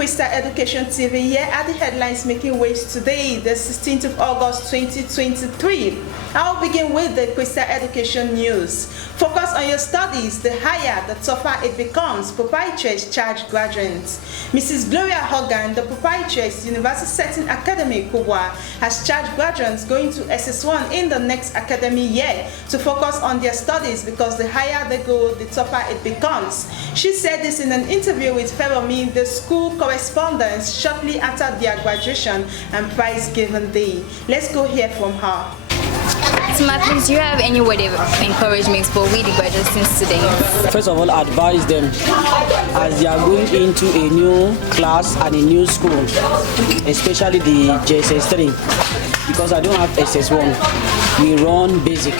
Crystal Education TV. Here are the headlines making waves today, the 16th of August 2023. I'll begin with the Crystal Education news. Focus on your studies. The higher, the tougher it becomes. Proprietress charge graduates. Mrs. Gloria Hogan, the proprietress, University Setting Academy, Kubwa, has charged graduates going to SS1 in the next academic year to focus on their studies because the higher they go, the tougher it becomes. She said this in an interview with Feromi, the school correspondents, shortly after their graduation and prize-giving day. Let's go hear from her. So, Martins, do you have any word of encouragement for we the graduating students? First of all, advise them as they are going into a new class and a new school, especially the JSS3, because I don't have SS1. We run basic.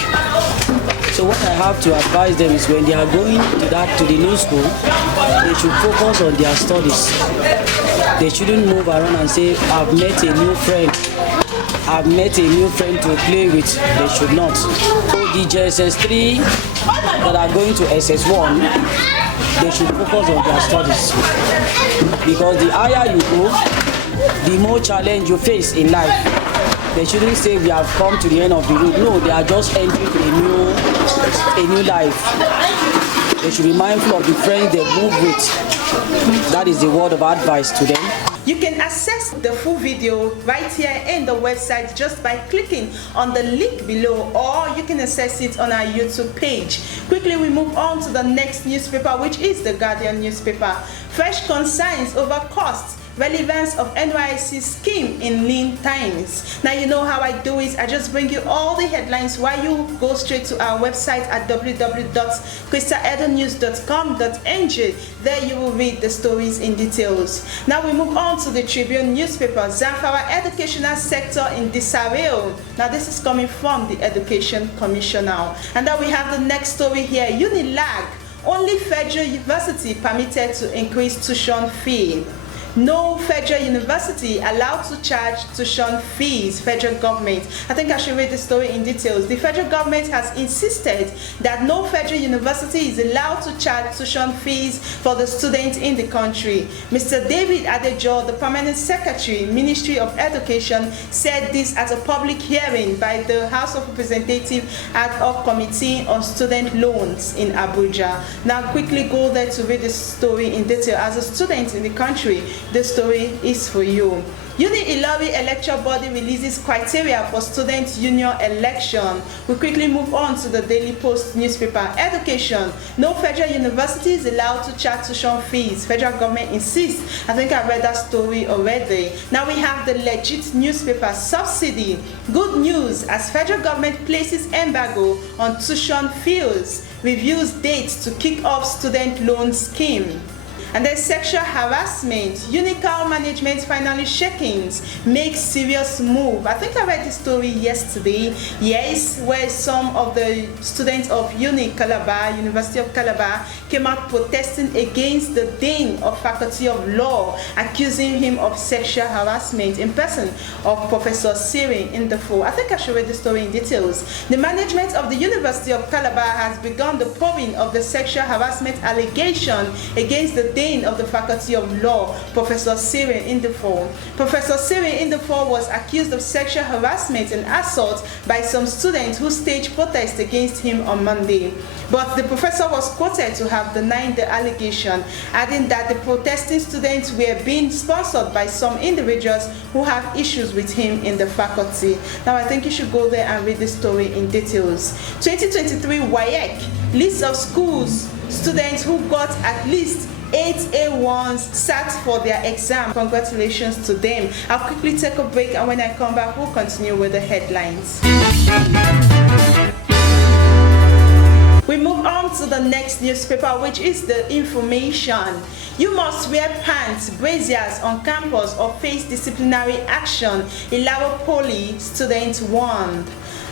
So what I have to advise them is when they are going to the new school, they should focus on their studies. They shouldn't move around and say, I've met a new friend. I've met a new friend to play with. They should not. So the JSS3 that are going to SS1, they should focus on their studies. Because the higher you go, the more challenge you face in life. They shouldn't say we have come to the end of the road. No, they are just entering a new life. They should be mindful of the friends they move with. That is the word of advice to them. You can access the full video right here in the website just by clicking on the link below, or you can access it on our YouTube page. Quickly, we move on to the next newspaper, which is the Guardian newspaper. Fresh concerns over costs. Relevance of NYSC scheme in lean times. Now you know how I do it. I just bring you all the headlines while you go straight to our website at www.crystaledunews.com.ng. There you will read the stories in details. Now we move on to the Tribune newspaper. Zamfara educational sector in disarray. Now this is coming from the Education Commissioner. And then we have the next story here. Unilag. Only Federal University permitted to increase tuition fee. No federal university allowed to charge tuition fees. Federal government. I think I should read the story in details. The federal government has insisted that no federal university is allowed to charge tuition fees for the students in the country. Mr. David Adejo, the permanent secretary, Ministry of Education, said this at a public hearing by the House of Representatives ad hoc committee on student loans in Abuja. Now quickly go there to read the story in detail. As a student in the country, this story is for you. Uni-Ilori Electoral Body releases criteria for student union election. We quickly move on to the Daily Post newspaper. Education. No federal university is allowed to charge tuition fees. Federal government insists. I think I read that story already. Now we have the Legit newspaper. Subsidy. Good news as federal government places embargo on tuition fees. Reviews dates to kick off student loan scheme. And then sexual harassment. Unical management finally shakings, makes serious move. I think I read the story yesterday. Yes, where some of the students of University of Calabar, came out protesting against the dean of Faculty of Law, accusing him of sexual harassment in person of Professor Siri Indefo. I think I should read the story in details. The management of the University of Calabar has begun the probing of the sexual harassment allegation against the dean of the Faculty of Law, Professor Siri Indefo. Professor Siri Indefo was accused of sexual harassment and assault by some students who staged protests against him on Monday. But the professor was quoted to have denied the allegation, adding that the protesting students were being sponsored by some individuals who have issues with him in the faculty. Now I think you should go there and read the story in details. 2023 WAEC, list of schools, students who got at least 8 A1s sat for their exam. Congratulations to them. I'll quickly take a break, and when I come back, we'll continue with the headlines. We move on to the next newspaper, which is the Information. You must wear pants, braziers on campus or face disciplinary action. Ilaro Poly student warned.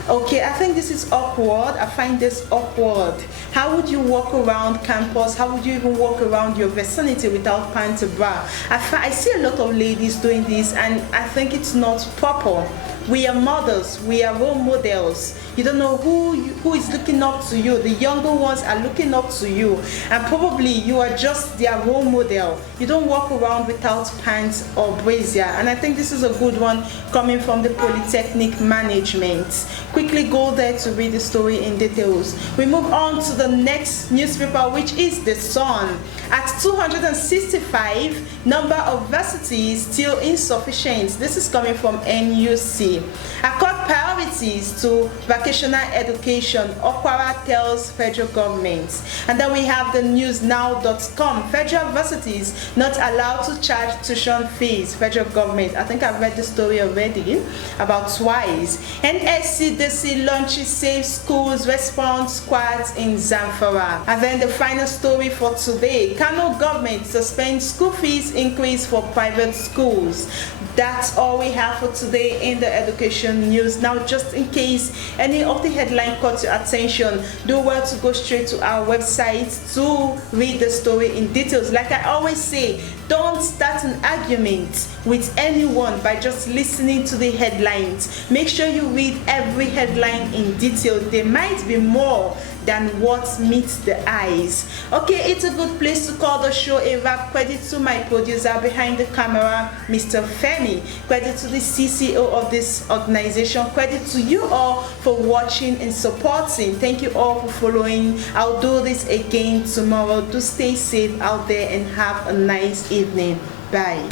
Okay, I think this is awkward. I find this awkward. How would you walk around campus? How would you even walk around your vicinity without pants or bra? I see a lot of ladies doing this, and I think it's not proper. We are mothers, we are role models. You don't know who is looking up to you. The younger ones are looking up to you, and probably you are just their role model. You don't walk around without pants or brazier, and I think this is a good one coming from the Polytechnic management. Quickly go there to read the story in details. We move on to the next newspaper, which is The Sun. At 265, number of varsities still insufficient. This is coming from NUC. Accord priorities to vocational education, Okwara tells federal government. And then we have the newsnow.com. Federal varsities not allowed to charge tuition fees, federal government. I think I've read the story already about twice. NSCDC launches Safe Schools Response Squads in Zamfara. And then the final story for today. Kano government suspends school fees increase for private schools. That's all we have for today in the education news. Now, just in case any of the headline caught your attention, do well to go straight to our website to read the story in details. Like I always say, don't start an argument with anyone by just listening to the headlines. Make sure you read every headline in detail. There might be more than what meets the eyes. Okay, it's a good place to call the show a wrap. Credit to my producer behind the camera, Mr. Femi. Credit to the CCO of this organization. Credit to you all for watching and supporting. Thank you all for following. I'll do this again tomorrow. Do stay safe out there and have a nice evening. Bye.